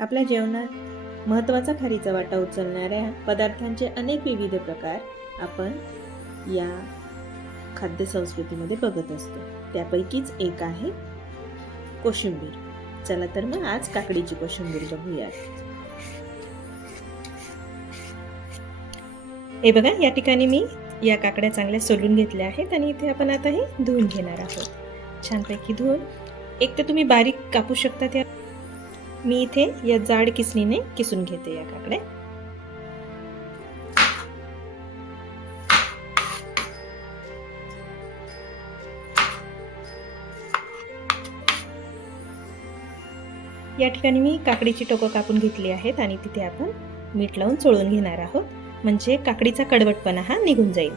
आपल्या जेवणात महत्त्वाचा खारीचा वाटा उचलणाऱ्या पदार्थांचे अनेक विविध प्रकार आपण या खाद्य संस्कृतीमध्ये बघत असतो. त्यापैकीच एक आहे कोशिंबीर. चला तर मग आज काकडीची कोशिंबीर बघूयात. हे बघा या ठिकाणी मी या काकड्या चांगल्या सोलून घेतल्या आहेत आणि इथे आपण आता हे धुवून घेणार आहोत. छानपैकी धुवून. एक तर तुम्ही बारीक कापू शकता त्या मी इथे या जाड किसणीने किसून घेते या काकड्या या ठिकाणी मी काकडीची टोकं कापून घेतली आहेत आणि तिथे आपण मीठ लावून चोळून घेणार आहोत. म्हणजे काकडीचा कडवटपणा हा निघून जाईल.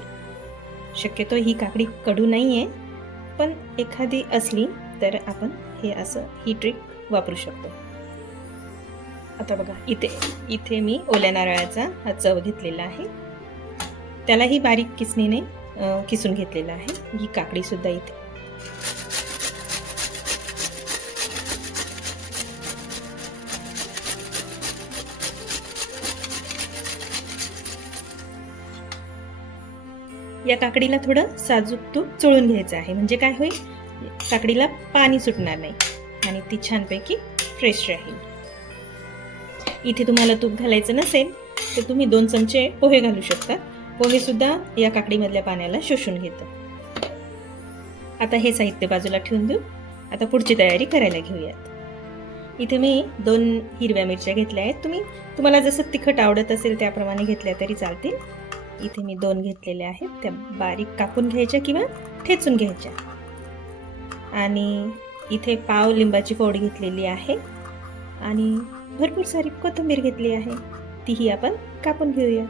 शक्यतो ही काकडी कडू नाही आहे पण एखादी असली तर आपण हे असं ही ट्रिक वापरू शकतो. आता बघा इथे इथे मी ओल्या नारळाचा हा चव घेतलेला आहे. त्यालाही बारीक किसणीने किसून घेतलेला आहे. ही काकडीसुद्धा इथे. या काकडीला थोडं साजूक तूप चोळून घ्यायचं आहे. म्हणजे काय होईल? काकडीला पाणी सुटणार नाही. आणि ती छानपैकी फ्रेश राहील. इथे तुम्हाला तूप घालायचं नसेल तर तुम्ही दोन चमचे पोहे घालू शकता. पोहेसुद्धा या काकडीमधल्या पाण्याला शोषून घेतं. आता हे साहित्य बाजूला ठेवून देऊ. आता पुढची तयारी करायला घेऊयात. इथे मी दोन हिरव्या मिरच्या घेतल्या आहेत. तुम्ही तुम्हाला जसं तिखट आवडत असेल त्याप्रमाणे घेतल्या तरी चालतील. इथे मी दोन घेतलेल्या आहेत. त्या बारीक कापून घ्यायच्या किंवा ठेचून घ्यायच्या. आणि इथे पाव लिंबाची फोड घेतलेली आहे. आणि भरपूर सारी कोथिंबीर घेतली आहे. तीही आपण कापून घेऊया.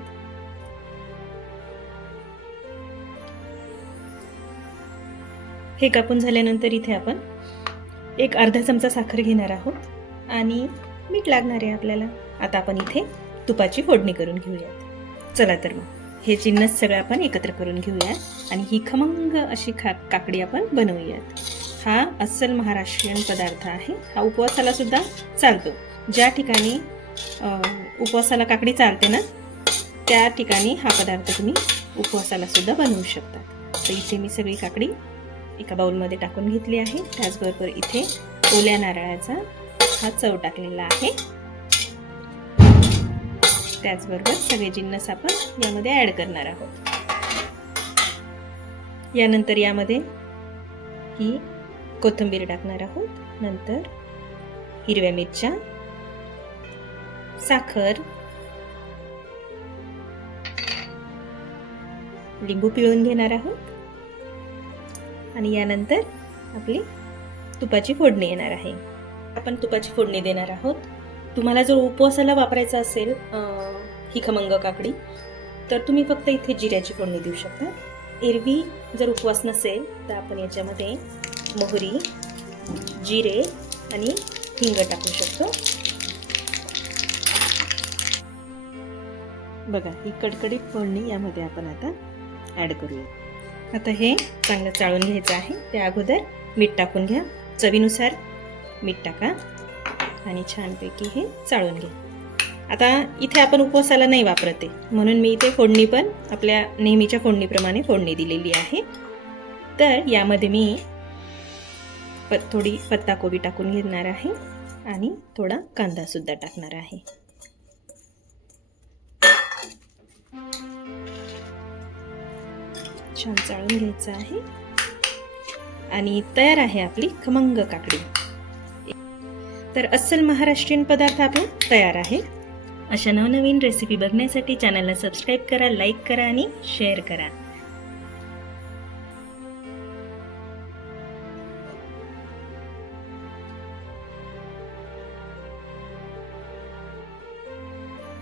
हे कापून झाल्यानंतर इथे आपण एक अर्धा चमचा साखर घेणार आहोत आणि मीठ लागणार आहे आपल्याला. आता आपण इथे तुपाची फोडणी करून घेऊयात. चला तर मग हे जिन्नस सगळं आपण एकत्र करून घेऊयात आणि ही खमंग अशी खा काकडी आपण बनवूयात. हा अस्सल महाराष्ट्रीयन पदार्थ आहे. हा उपवासाला सुद्धा चालतो. ज्या ठिकाणी उपवासाला काकडी चालते ना त्या ठिकाणी हा पदार्थ तुम्ही उपवासाला सुद्धा बनवू शकता. तर इथे मी सगळी काकडी एका बाउलमध्ये टाकून घेतली आहे. त्याचबरोबर इथे ओल्या नारळाचा हा चव टाकलेला आहे. त्याचबरोबर सगळे जिन्नस आपण यामध्ये ॲड करणार आहोत. यानंतर यामध्ये ही कोथिंबीर टाकणार आहोत. नंतर हिरव्या मिरच्या साखर लिंबू पिळून घेणार आहोत. आणि यानंतर आपली तुपाची फोडणी येणार आहे. आपण तुपाची फोडणी देणार आहोत. तुम्हाला जर उपवासाला वापरायचं असेल ही खमंग काकडी तर तुम्ही फक्त इथे जिऱ्याची फोडणी देऊ शकता. एरवी जर उपवास नसेल तर आपण याच्यामध्ये मोहरी जिरे आणि हिंग टाकू शकतो. बघा ही कडकडीत फोडणी यामध्ये आपण आता ॲड करूया. आता हे चांगलं चाळून घ्यायचं आहे. त्या अगोदर मीठ टाकून घ्या. चवीनुसार मीठ टाका आणि छानपैकी हे चाळून घ्या. आता इथे आपण उपवासाला नाही वापरते म्हणून मी इथे फोडणी पण आपल्या नेहमीच्या फोडणीप्रमाणे फोडणी दिलेली आहे. तर यामध्ये मी प थोडी पत्ताकोबी टाकून घेणार आहे आणि थोडा कांदासुद्धा टाकणार आहे. छान चाळून घ्यायचं आहे. आणि तयार आहे आपली खमंग काकडी. तर अस्सल महाराष्ट्रीयन पदार्थ आपला तयार आहे. अशा नवनवीन रेसिपी बघण्यासाठी चॅनलला सबस्क्राईब करा लाईक करा आणि शेअर करा.